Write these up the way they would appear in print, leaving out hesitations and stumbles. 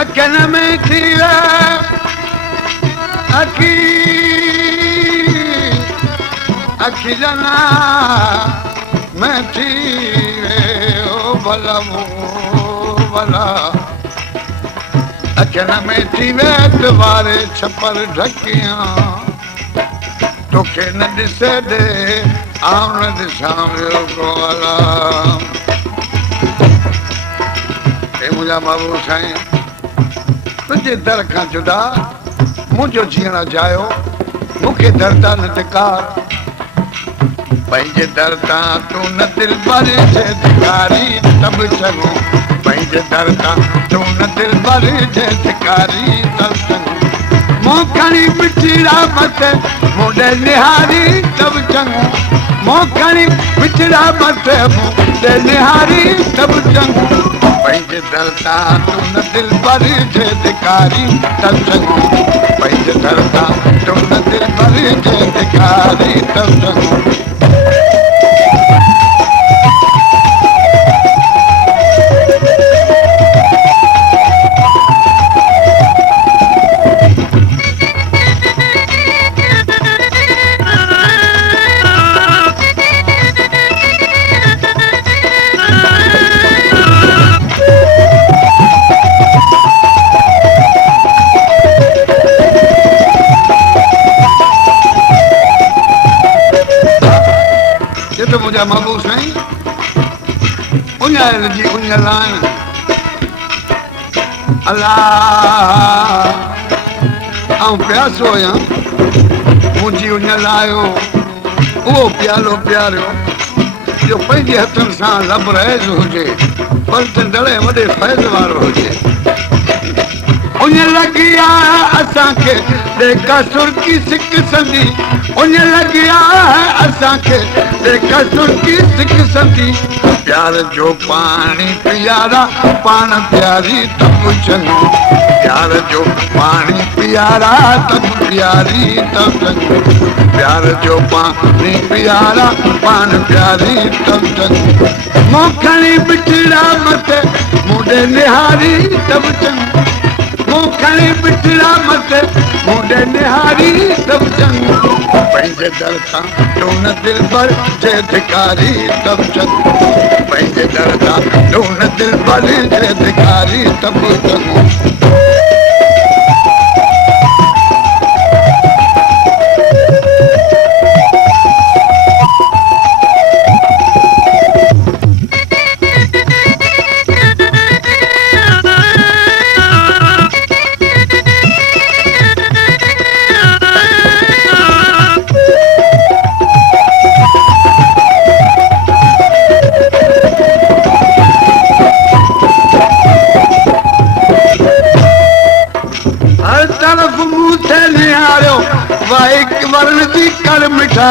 अखिन में थी अखी अखिलना में थी ओ भला भला अखिन में थी वे द्वारे छपर ढकिया तोखे न ॾिसे दे आउं न ॾिसां ॿियो को अला हे मुंहिंजा बाबू साईं तुंहिंजे दर खां जुदा मुंहिंजो जीअण जायो मूंखे दर्दा न धिकार पंहिंजे दर तां तूं न दिल भर जे धिकारी तब चङो पंहिंजे दर तां तूं न दिल भर जे धिकारी तब चङो मूं खणी बिछड़ा मत मुंडे निहारी तब चङो मूं खणी बिछड़ा मत मुंडे निहारी तब चङो पंहिंजे दर तां तूं न दिल भर जे धिकारी तब चङो पंहिंजे दर तां तूं न दिल भर जे धिकारी तब चङो मुंहिंजा बाबू साईं उञाइल जी उञ लाइन अलाह ऐं प्यासो आहियां मुंहिंजी उञ लायो उहो प्यालो प्यारियो जो पंहिंजे हथनि सां लबरेज़ हुजे पर डड़े वॾे फैज़ वारो हुजे उञ लॻी आहे असांखे देखा सुर्की सिक संदी उञ लॻी आहे असांखे देखा सुर्की सिक संदी प्यार जो पाणी पियारा पाण प्यारी तब चङो प्यार जो पाणी पियारा तब प्यारी तब चङो प्यार जो पाणी पियारा पाण प्यारी तब चङो मूं खणी बिछड़ा मत मुंडे निहारी तब चङो मूं खणी बिछड़ा मत मुंडे निहारी तब चङो पंहिंजे दर तां तूं न दिल भर जे धिकारी तब चङो पंहिंजे दर तां तूं न दिल भर जे धिकारी तब चङो वर्ण जी कर मिठा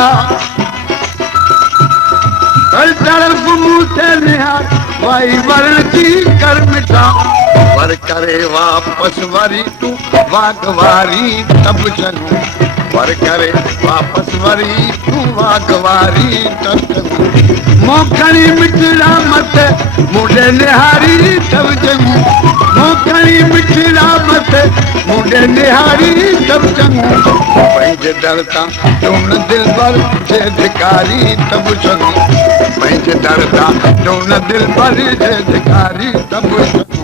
हर तरफ मुंह से निहार भाई वर्ण जी कर मिठा वर करे वापस वरी तू वागवारी तब चङो वर करे वापस वरी तू वागवारी तब चङो मूं खणी बिछड़ा मत मुंडे निहारी तब चङो मूं खणी बिछड़ा मत मुंडे निहारी तब चङो पंहिंजे दर तां तूं न दिल भर जे धिकारी तब चङो पंहिंजे दर तां तूं न दिल भर जे धिकारी तब चङो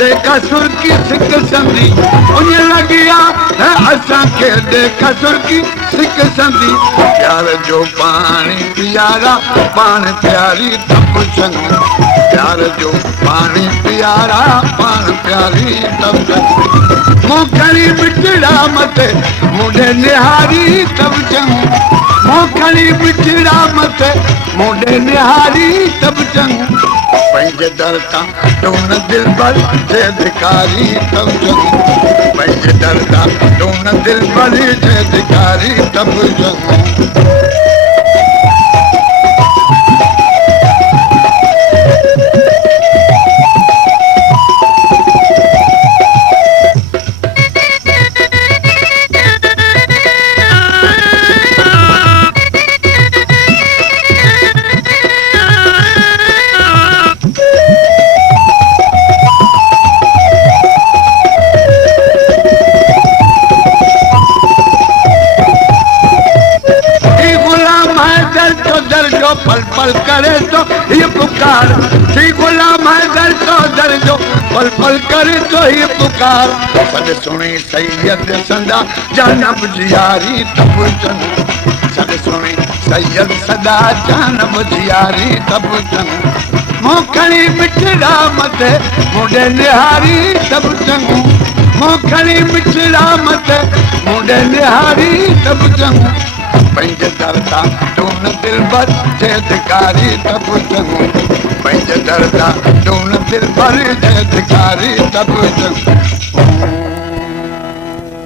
देखा सुर्की सिक संदी उन लगिया है असा के देखा सुर्की सिक संदी प्यार जो पानी पियारा पान प्यारी तब चंग प्यार जो पानी पियारा पान प्यारी तब चंग मोखड़ी बिचड़ा मते मुंडे निहारी तब चंग मोखड़ी बिचड़ा मते मुंडे निहारी तब चंग पंहिंजे दर तां टून दिल भर जे धिकारी तब चंग पंहिंजे दर तां टून दिल भर जे धिकारी तब चंग पल पल करे तो ये पुकार थी गुलाम है दर जो पल पल करे तो ये पुकार सद सुनी सैयद सदा जानब जियारी तब चंग सद सुनी सैयद सदा जानब जियारी तब चंग मोखड़ी मिठड़ा मते मुंडे निहारी तब चंग मोखड़ी मिठड़ा मते मुंडे निहारी तब चंग पंहिंजे दर तां टून दिल भर जे धिकारी तब चंग पंहिंजे दर तां टून दिल भर जे धिकारी तब चंग